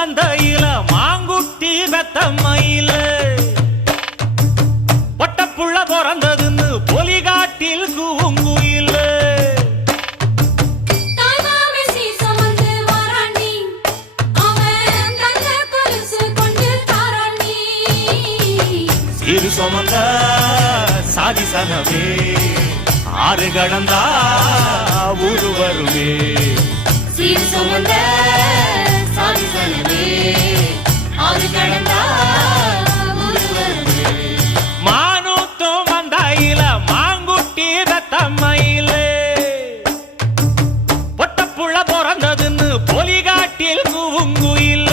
மந்தையில மாங்குட்டி வெத்தம்மையில பொட்டப்புள்ள பிறந்ததுன்னு பொலிகாட்டில் கூங்குயில இரு சுமந்த சாதி சனமே ஆறு கடந்தா ஊரு வருமே சீர் சுமந்த சாதி சனமே ஆறு கடந்தா ஊரு வருமே மானூத்தும் மந்தையில மாங்குட்டி வெத்தம்மையில பொட்டப்புள்ள பிறந்ததுன்னு பொலிகாட்டில் கூங்குயில